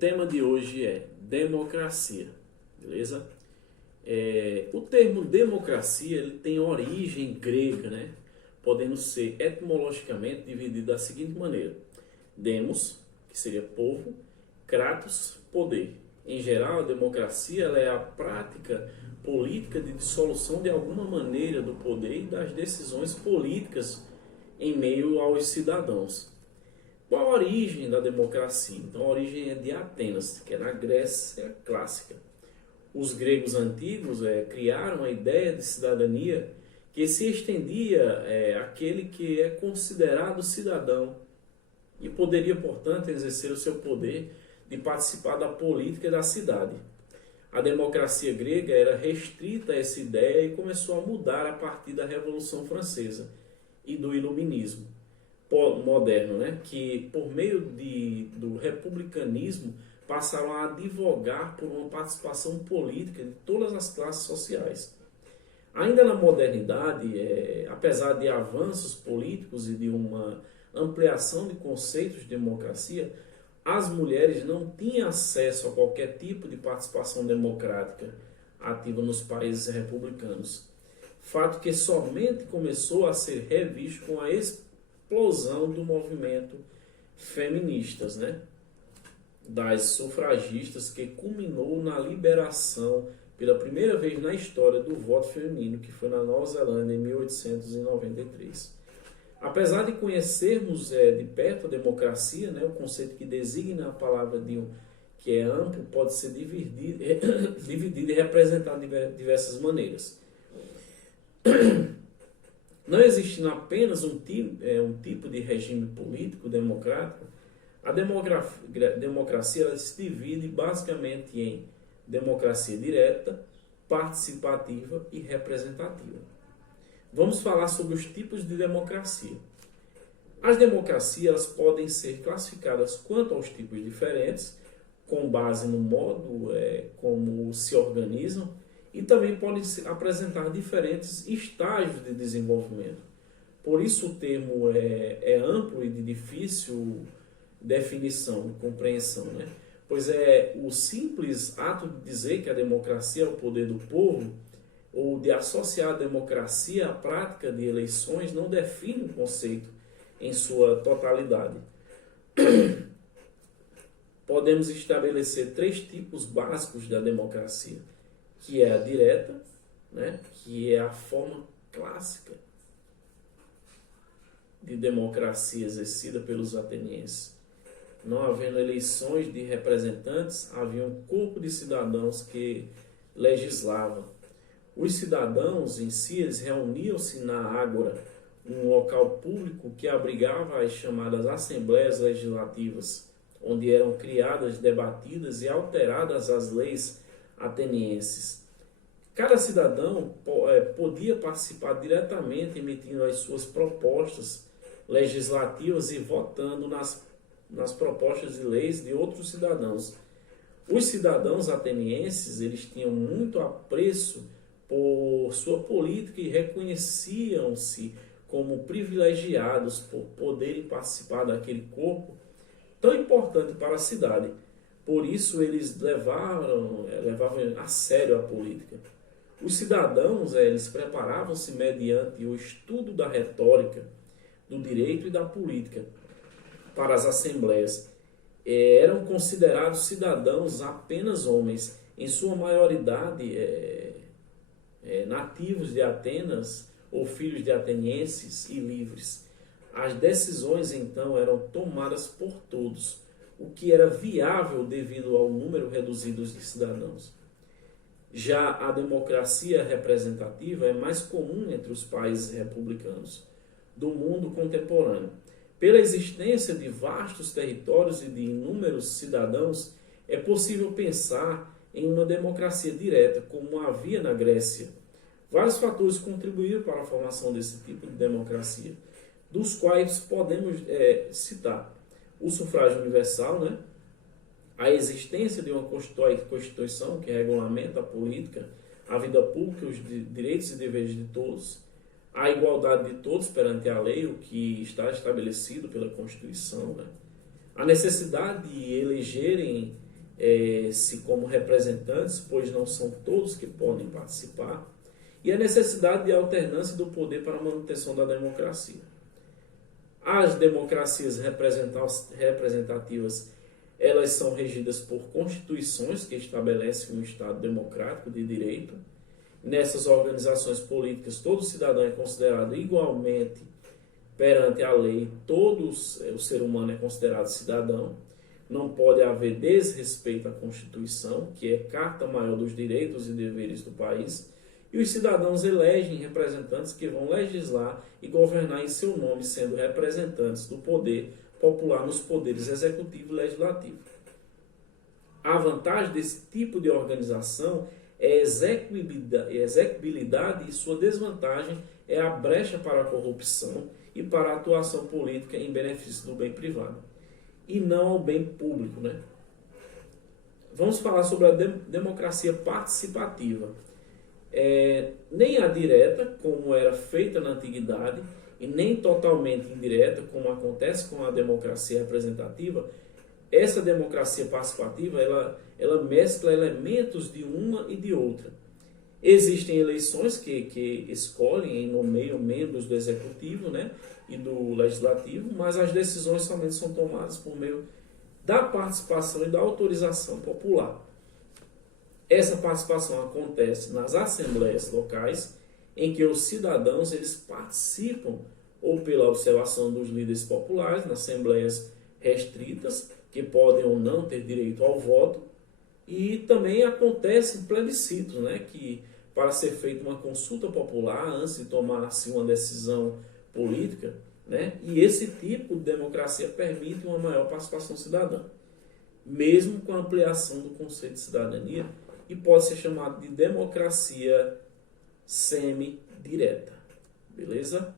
tema de hoje é democracia, beleza? O termo democracia ele tem origem grega, né? Podendo ser etimologicamente dividido da seguinte maneira: demos, que seria povo, kratos, poder. Em geral, a democracia ela é a prática política de dissolução de alguma maneira do poder e das decisões políticas em meio aos cidadãos. Qual a origem da democracia? Então, a origem é de Atenas, que é na Grécia clássica. Os gregos antigos criaram a ideia de cidadania que se estendia àquele que é considerado cidadão e poderia, portanto, exercer o seu poder de participar da política da cidade. A democracia grega era restrita a essa ideia e começou a mudar a partir da Revolução Francesa e do Iluminismo moderno, né? Que por meio do republicanismo passaram a advogar por uma participação política de todas as classes sociais. Ainda na modernidade, apesar de avanços políticos e de uma ampliação de conceitos de democracia, as mulheres não tinham acesso a qualquer tipo de participação democrática ativa nos países republicanos. Fato que somente começou a ser revisto com a explosão do movimento feministas, né? Das sufragistas, que culminou na liberação pela primeira vez na história do voto feminino, que foi na Nova Zelândia em 1893. Apesar de conhecermos de perto a democracia, né, o conceito que designa a palavra que é amplo, pode ser dividido e representado de diversas maneiras. Não existindo apenas um tipo de regime político democrático, a democracia ela se divide basicamente em democracia direta, participativa e representativa. Vamos falar sobre os tipos de democracia. As democracias elas podem ser classificadas quanto aos tipos diferentes, com base no modo como se organizam, e também podem apresentar diferentes estágios de desenvolvimento. Por isso o termo é amplo e de difícil definição, compreensão, né? Pois o simples ato de dizer que a democracia é o poder do povo, ou de associar a democracia à prática de eleições, não define o conceito em sua totalidade. Podemos estabelecer três tipos básicos da democracia, que é a direta, né, que é a forma clássica de democracia exercida pelos atenienses. Não havendo eleições de representantes, havia um corpo de cidadãos que legislava. Os cidadãos em si eles reuniam-se na ágora, um local público que abrigava as chamadas assembleias legislativas, onde eram criadas, debatidas e alteradas as leis atenienses. Cada cidadão podia participar diretamente, emitindo as suas propostas legislativas e votando nas propostas de leis de outros cidadãos. Os cidadãos atenienses eles tinham muito apreço por sua política e reconheciam-se como privilegiados por poderem participar daquele corpo tão importante para a cidade. Por isso eles levavam a sério a política. Os cidadãos eles preparavam-se mediante o estudo da retórica, do direito e da política para as assembleias. Eram considerados cidadãos apenas homens, em sua maioridade nativos de Atenas ou filhos de atenienses e livres. As decisões então eram tomadas por todos, o que era viável devido ao número reduzido de cidadãos. Já a democracia representativa é mais comum entre os países republicanos do mundo contemporâneo. Pela existência de vastos territórios e de inúmeros cidadãos, é possível pensar em uma democracia direta, como havia na Grécia. Vários fatores contribuíram para a formação desse tipo de democracia, dos quais podemos citar o sufrágio universal, né? A existência de uma Constituição que regulamenta a política, a vida pública, os direitos e deveres de todos, a igualdade de todos perante a lei, o que está estabelecido pela Constituição, né? A necessidade de elegerem se como representantes, pois não são todos que podem participar, e a necessidade de alternância do poder para a manutenção da democracia. As democracias representativas, elas são regidas por constituições que estabelecem um Estado democrático de direito. Nessas organizações políticas, todo cidadão é considerado igualmente perante a lei, o ser humano é considerado cidadão. Não pode haver desrespeito à Constituição, que é Carta Maior dos Direitos e Deveres do país, e os cidadãos elegem representantes que vão legislar e governar em seu nome, sendo representantes do poder popular nos poderes executivo e legislativo. A vantagem desse tipo de organização é a execuibilidade e sua desvantagem é a brecha para a corrupção e para a atuação política em benefício do bem privado e não ao bem público, né? Vamos falar sobre a democracia participativa. Nem a direta, como era feita na antiguidade, e nem totalmente indireta, como acontece com a democracia representativa. Essa democracia participativa, ela mescla elementos de uma e de outra. Existem eleições que escolhem e nomeiam membros do executivo, né, e do legislativo, mas as decisões somente são tomadas por meio da participação e da autorização popular. Essa participação acontece nas assembleias locais, em que os cidadãos eles participam ou pela observação dos líderes populares, nas assembleias restritas, que podem ou não ter direito ao voto, e também acontecem plebiscitos, né, que para ser feita uma consulta popular antes de tomar-se uma decisão política, né, e esse tipo de democracia permite uma maior participação cidadã, mesmo com a ampliação do conceito de cidadania, e pode ser chamado de democracia semi-direta. Beleza?